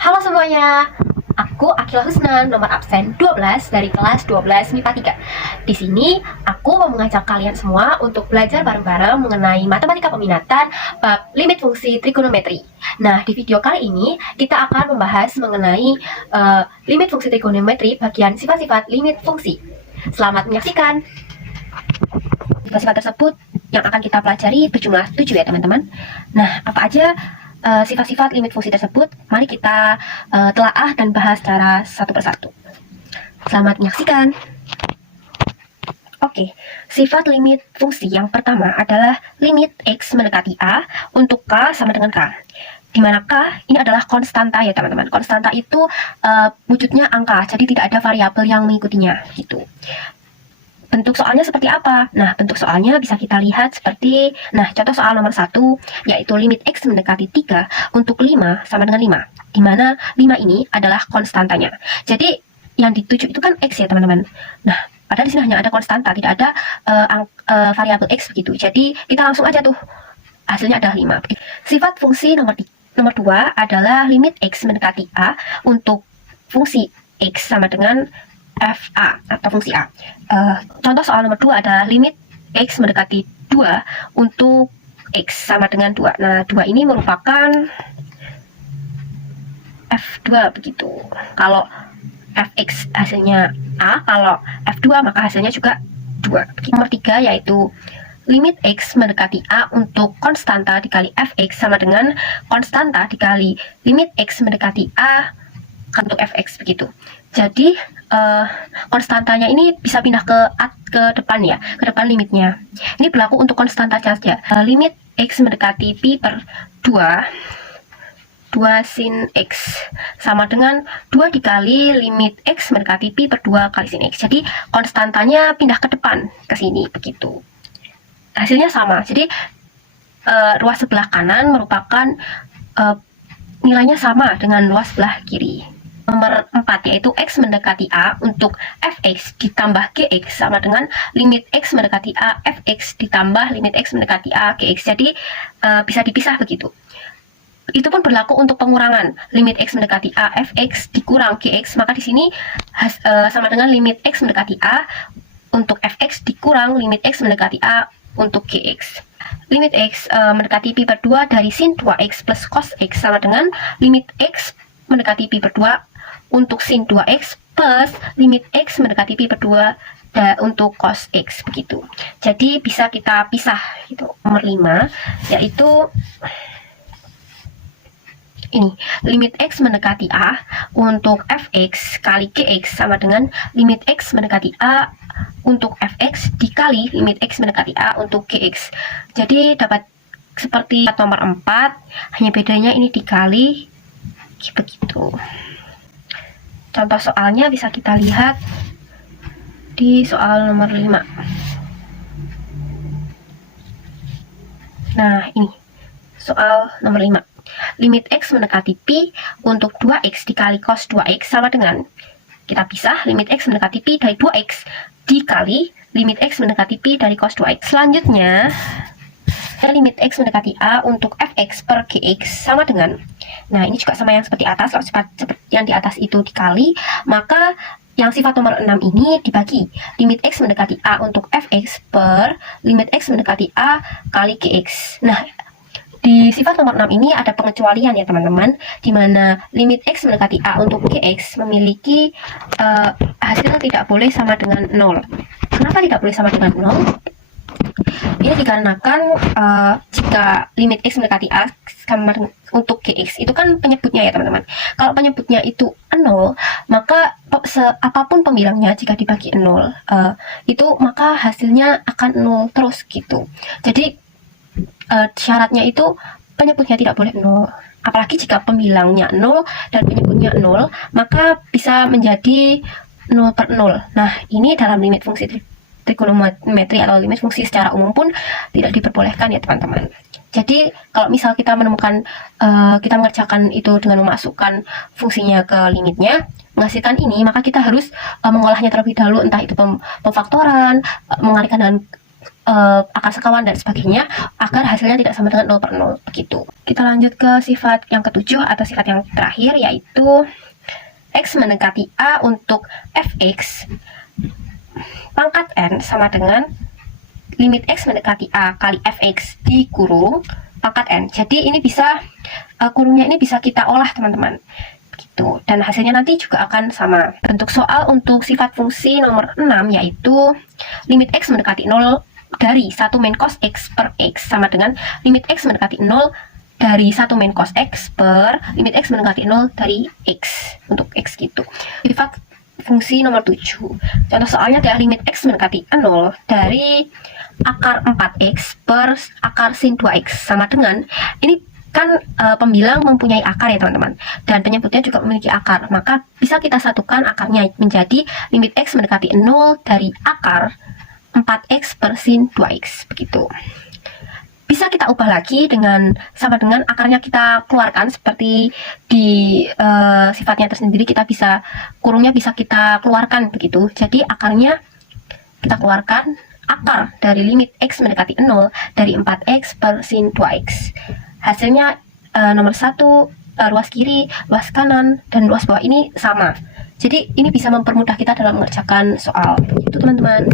Halo semuanya, aku Akila Husna, nomor absen 12 dari kelas 12 MIPA 3. Di sini aku mau mengajak kalian semua untuk belajar bareng-bareng mengenai matematika peminatan bab limit fungsi trigonometri. Nah, di video kali ini kita akan membahas mengenai limit fungsi trigonometri bagian sifat-sifat limit fungsi. Selamat menyaksikan. Sifat-sifat tersebut yang akan kita pelajari berjumlah 7 ya teman-teman. Nah, apa aja sifat-sifat limit fungsi tersebut? Mari kita telaah dan bahas secara satu persatu. Selamat menyaksikan. Oke, sifat limit fungsi yang pertama adalah limit X mendekati A untuk K sama dengan K. Di mana K ini adalah konstanta ya teman-teman. Konstanta itu wujudnya angka, jadi tidak ada variabel yang mengikutinya gitu. Bentuk soalnya seperti apa? Nah, bentuk soalnya bisa kita lihat seperti, contoh soal nomor 1, yaitu limit X mendekati 3 untuk 5 sama dengan 5. Di mana 5 ini adalah konstantanya. Jadi, yang dituju itu kan X ya teman-teman. Nah, padahal di sini hanya ada konstanta, tidak ada variabel X begitu. Jadi, kita langsung aja tuh, hasilnya adalah 5. Sifat fungsi nomor 2 adalah limit X mendekati A untuk fungsi X sama dengan FA atau fungsi A. Contoh soal nomor 2 adalah limit X mendekati 2 untuk X sama dengan 2. Nah, 2 ini merupakan F2 begitu. Kalau Fx hasilnya A, kalau F2 maka hasilnya juga 2. Nomor 3 yaitu limit X mendekati A untuk konstanta dikali Fx sama dengan konstanta dikali limit X mendekati A untuk Fx begitu. Jadi konstantanya ini bisa pindah ke depan ya, ke depan limitnya. Ini berlaku untuk konstanta saja. Limit X mendekati pi per 2 sin X sama dengan 2 dikali limit X mendekati pi per 2 kali sin X. Jadi konstantanya pindah ke depan ke sini begitu. Hasilnya sama. Jadi ruas sebelah kanan merupakan nilainya sama dengan ruas sebelah kiri. Nomor 4 yaitu X mendekati A untuk Fx ditambah Gx sama dengan limit X mendekati A Fx ditambah limit X mendekati A Gx. Jadi bisa dipisah begitu. Itu pun berlaku untuk pengurangan limit X mendekati A Fx dikurang Gx, maka di sini sama dengan limit X mendekati A untuk Fx dikurang limit X mendekati A untuk Gx. Limit X mendekati pi per 2 dari sin 2x plus cos X sama dengan limit X mendekati pi per 2 untuk sin 2x plus limit X mendekati pi per 2 untuk cos X begitu. Jadi bisa kita pisah gitu. Nomor 5 yaitu ini limit X mendekati A untuk Fx kali Gx sama dengan limit X mendekati A untuk Fx dikali limit X mendekati A untuk Gx. Jadi dapat seperti nomor 4, hanya bedanya ini dikali begitu. Contoh soalnya bisa kita lihat di soal nomor 5. Nah, ini soal nomor 5. Limit X mendekati pi untuk 2x dikali cos 2x sama dengan, kita pisah, limit X mendekati pi dari 2x dikali limit X mendekati pi dari cos 2x. Selanjutnya, limit X mendekati A untuk Fx per Gx sama dengan, nah ini juga sama yang seperti atas, kalau seperti yang di atas itu dikali, maka yang sifat nomor 6 ini dibagi, limit X mendekati A untuk Fx per limit X mendekati A kali Gx. Nah, di sifat nomor 6 ini ada pengecualian ya teman-teman, di mana limit X mendekati A untuk Gx memiliki hasil tidak boleh sama dengan 0. Kenapa tidak boleh sama dengan 0? Ini dikarenakan jika limit X mendekati A sama untuk Gx itu kan penyebutnya ya teman-teman. Kalau penyebutnya itu 0, maka apapun pembilangnya jika dibagi 0 itu maka hasilnya akan 0 terus gitu. Jadi syaratnya itu penyebutnya tidak boleh 0. Apalagi jika pembilangnya 0 dan penyebutnya 0, maka bisa menjadi 0 per 0. Nah, ini dalam limit fungsi trigonometri atau limit fungsi secara umum pun tidak diperbolehkan ya teman-teman. Jadi kalau misal kita menemukan kita mengerjakan itu dengan memasukkan fungsinya ke limitnya, menghasilkan ini, maka kita harus mengolahnya terlebih dahulu, entah itu pemfaktoran, mengalihkan dengan akar sekawan dan sebagainya agar hasilnya tidak sama dengan 0/0 begitu. Kita lanjut ke sifat yang ketujuh atau sifat yang terakhir, yaitu X mendekati A untuk Fx pangkat N sama dengan limit X mendekati A kali Fx dikurung pangkat N. Jadi ini bisa kurungnya ini bisa kita olah teman-teman gitu, dan hasilnya nanti juga akan sama. Bentuk soal untuk sifat fungsi nomor 6 yaitu limit X mendekati 0 dari 1 min cos X per X sama dengan limit X mendekati 0 dari 1 min cos X per limit X mendekati 0 dari X untuk X gitu. Sifat fungsi nomor 7, contoh soalnya adalah limit X mendekati 0 dari akar 4X per akar sin 2X sama dengan, ini kan pembilang mempunyai akar ya teman-teman, dan penyebutnya juga memiliki akar, maka bisa kita satukan akarnya menjadi limit X mendekati 0 dari akar 4X per sin 2X begitu. Bisa kita ubah lagi dengan sama dengan akarnya kita keluarkan seperti di sifatnya tersendiri, kita bisa kurungnya bisa kita keluarkan begitu. Jadi akarnya kita keluarkan, akar dari limit X mendekati 0 dari 4X per sin 2X. Hasilnya nomor 1 luas kiri, luas kanan, dan luas bawah ini sama. Jadi ini bisa mempermudah kita dalam mengerjakan soal. Itu teman-teman.